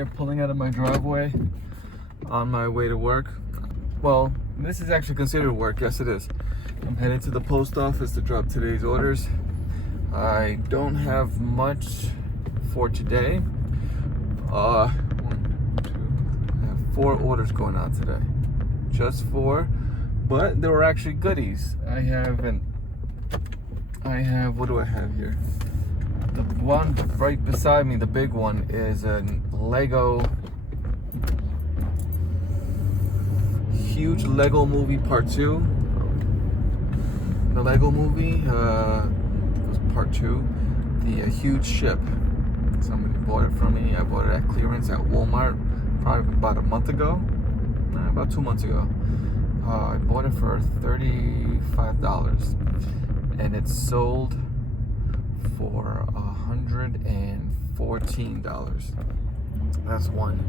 here pulling out of my driveway on my way to work. Well, this is actually considered work. Yes, it is. I'm headed to the post office to drop today's orders. I don't have much for today. I have 4 orders going out today. Just 4, but there were actually goodies. I have, what do I have here? The one right beside me, the big one, is a Lego, huge Lego movie part 2. The Lego movie, it was part 2. The huge ship. Somebody bought it from me. I bought it at clearance at Walmart probably about a month ago. About 2 months ago. I bought it for $35 and it sold for $114. That's one.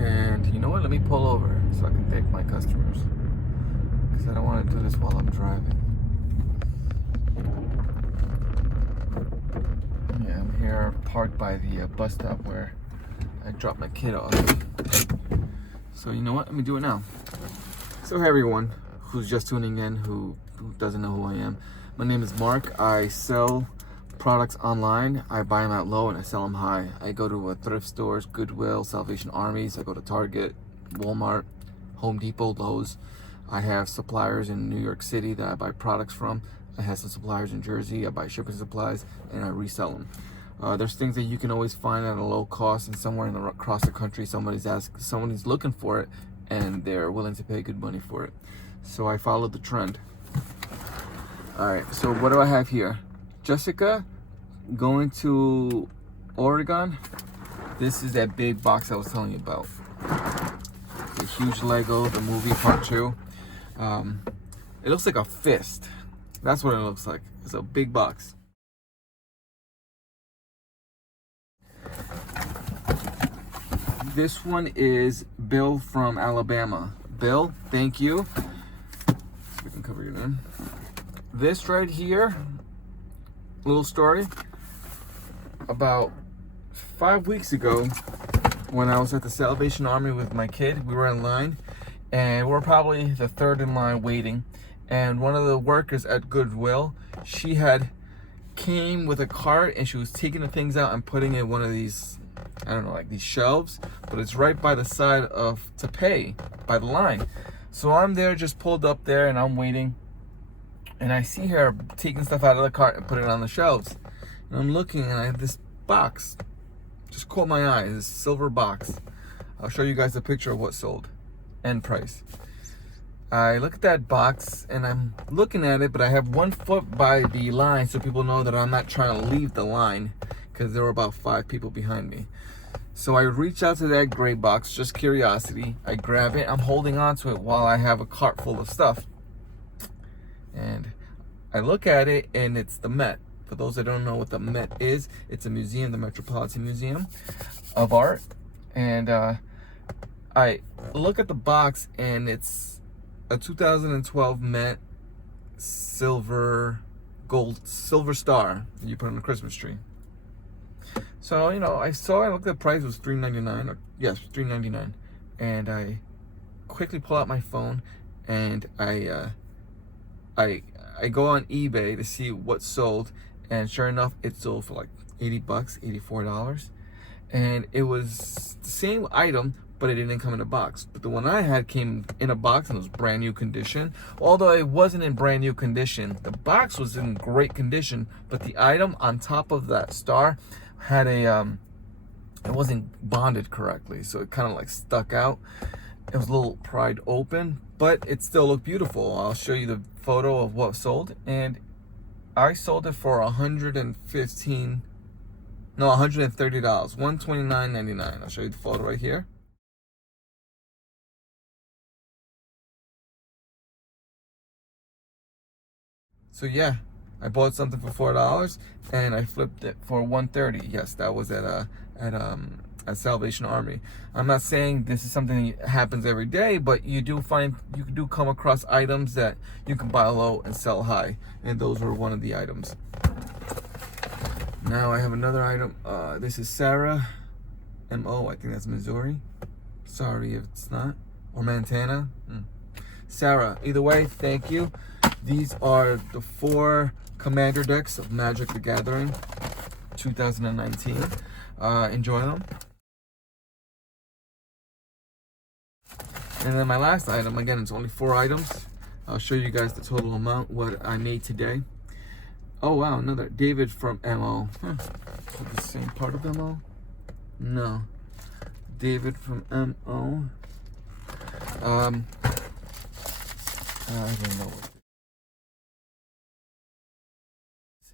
And you know what? Let me pull over so I can thank my customers, because I don't want to do this while I'm driving. Yeah, I'm here parked by the bus stop where I dropped my kid off. So you know what? Let me do it now. So hey everyone who's just tuning in, who doesn't know who I am. My name is Mark. I sell products online. I buy them at low and I sell them high. I go to thrift stores, Goodwill, Salvation Armies. I go to Target, Walmart, Home Depot, Lowe's. I have suppliers in New York City that I buy products from. I have some suppliers in Jersey. I buy shipping supplies and I resell them. There's things that you can always find at a low cost, and somewhere across the country somebody's looking for it and they're willing to pay good money for it. So I follow the trend. All right, so what do I have here? Jessica going to Oregon. This is that big box I was telling you about. The huge Lego, the movie part 2. It looks like a fist. That's what it looks like. It's a big box. This one is Bill from Alabama. Bill, thank you. So we can cover your name. This right here, little story. About 5 weeks ago, when I was at the Salvation Army with my kid, we were in line, and we're probably the 3rd in line waiting. And one of the workers at Goodwill, she had came with a cart and she was taking the things out and putting it in one of these, I don't know, like these shelves, but it's right by the side to pay, by the line. So I'm there, just pulled up there, and I'm waiting, and I see her taking stuff out of the cart and putting it on the shelves. And I'm looking, and I have this box, just caught my eye, this silver box. I'll show you guys a picture of what sold and price. I look at that box and I'm looking at it, but I have 1 foot by the line so people know that I'm not trying to leave the line, because there were about 5 people behind me. So I reach out to that gray box, just curiosity. I grab it, I'm holding on to it while I have a cart full of stuff. And I look at it, and it's the Met. For those that don't know what the Met is, it's a museum, the Metropolitan Museum of Art. And I look at the box, and it's a 2012 Met silver star that you put on the Christmas tree. So, you know, I looked at the price, it was $3.99. Yes, $3.99. And I quickly pull out my phone, and I go on eBay to see what sold, and sure enough, it sold for like $80, $84. And it was the same item, but it didn't come in a box. But the one I had came in a box, and it was brand new condition. Although it wasn't in brand new condition, the box was in great condition, but the item on top of that star had it wasn't bonded correctly, so it kind of like stuck out. It was a little pried open, but it still looked beautiful. I'll show you the photo of what sold, and I sold it for $130, $129.99. I'll show you the photo right here. So yeah, I bought something for $4 and I flipped it for $130. Yes, that was at Salvation Army. I'm not saying this is something that happens every day, but you do come across items that you can buy low and sell high, and those were one of the items. Now I have another item. This is Sarah M-O, I think that's Missouri. Sorry if it's not. Or Montana. Sarah, either way, thank you. These are the 4 commander decks of Magic the Gathering 2019. Enjoy them. And then my last item, again, it's only 4 items. I'll show you guys the total amount, what I made today. Oh wow, another David from MO. Huh. So the same part of MO? No. David from MO. I don't know what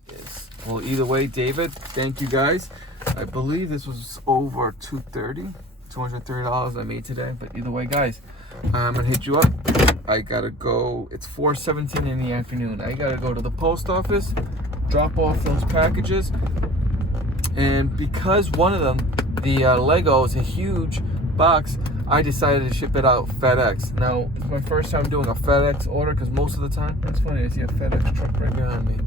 this is. Well, either way, David, thank you guys. I believe this was over $230 I made today. But either way, guys, I'm gonna hit you up. I gotta go. It's 4:17 in the afternoon. I gotta go to the post office, drop off those packages, and because one of them, the Lego, is a huge box, I decided to ship it out FedEx. Now, it's my first time doing a FedEx order because most of the time, that's funny, I see a FedEx truck right behind me.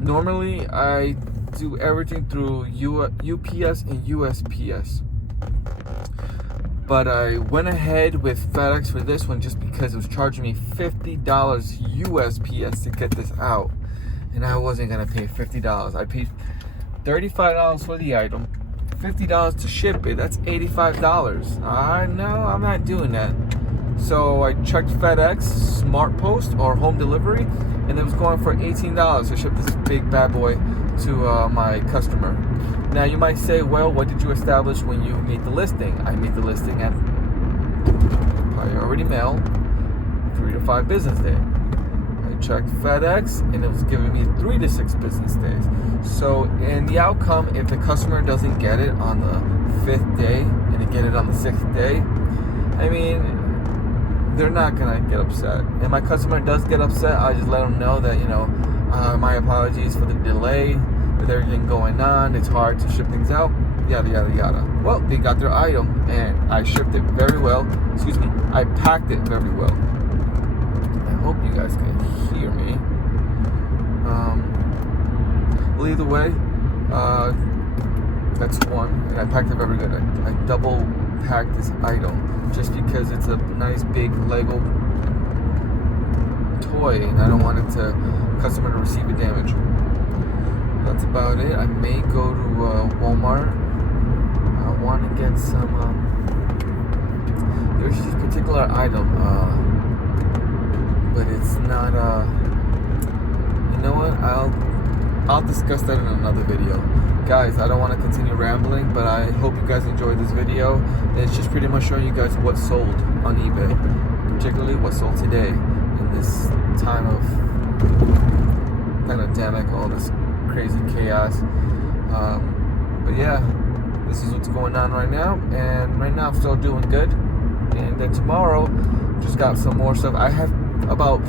Normally, I do everything through UPS and USPS. But I went ahead with FedEx for this one just because it was charging me $50 USPS to get this out. And I wasn't going to pay $50. I paid $35 for the item, $50 to ship it. That's $85. No, I'm not doing that. So I checked FedEx, Smart Post, or home delivery, and it was going for $18 to ship this big bad boy to my customer. Now you might say, well, what did you establish when you made the listing? I made the listing at priority mail, 3 to 5 business days. I checked FedEx and it was giving me 3 to 6 business days. So in the outcome, if the customer doesn't get it on the 5th day and they get it on the 6th day, I mean, they're not gonna get upset. And my customer does get upset, I just let them know that, my apologies for the delay, with everything going on, it's hard to ship things out, yada yada yada. Well, they got their item and I shipped it very well. I packed it very well. I hope you guys can hear me. Well, either way, that's one, and I packed it very good. I double packed this item just because it's a nice big Lego toy and I don't want it to customer to receive a damage. That's about it. I may go to Walmart. I want to get some. There's this particular item, but it's not. You know what? I'll discuss that in another video, guys. I don't want to continue rambling, but I hope you guys enjoyed this video. It's just pretty much showing you guys what sold on eBay, particularly what sold today in this time of pandemic, all this crazy chaos. But yeah, this is what's going on right now, and right now I'm still doing good. And then tomorrow, just got some more stuff. I have about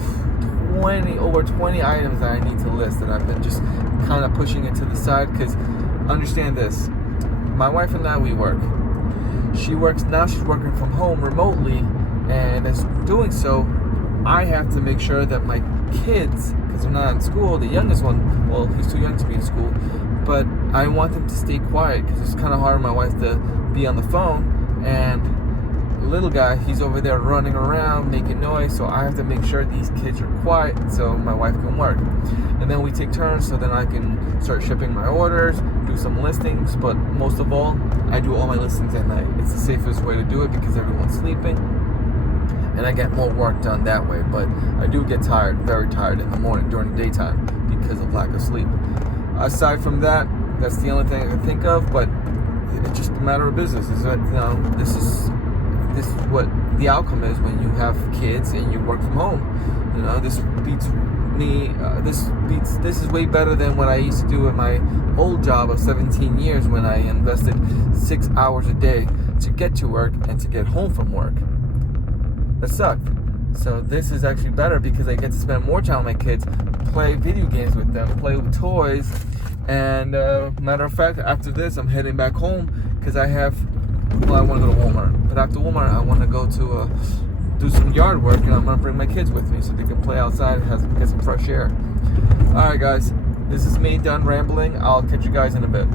over 20 items that I need to list that I've been just kind of pushing it to the side, because understand this, my wife and I, we work. She works now, she's working from home remotely, and as doing so, I have to make sure that my kids, because they're not in school, the youngest one, well, he's too young to be in school, but I want them to stay quiet because it's kind of hard for my wife to be on the phone, and the little guy, he's over there running around making noise, so I have to make sure these kids are quiet so my wife can work. And then we take turns so then I can start shipping my orders, do some listings, but most of all, I do all my listings at night. It's the safest way to do it because everyone's sleeping, and I get more work done that way. But I do get tired, very tired in the morning during the daytime because of lack of sleep. Aside from that, that's the only thing I can think of, but it's just a matter of business. Is that, this is what the outcome is when you have kids and you work from home. This beats me. This is way better than what I used to do at my old job of 17 years when I invested 6 hours a day to get to work and to get home from work. That sucked. So this is actually better because I get to spend more time with my kids, play video games with them, play with toys, and matter of fact, after this, I'm heading back home because I want to go to Walmart. But after Walmart, I want to go to do some yard work, and I'm going to bring my kids with me so they can play outside and get some fresh air. Alright guys, this is me done rambling. I'll catch you guys in a bit.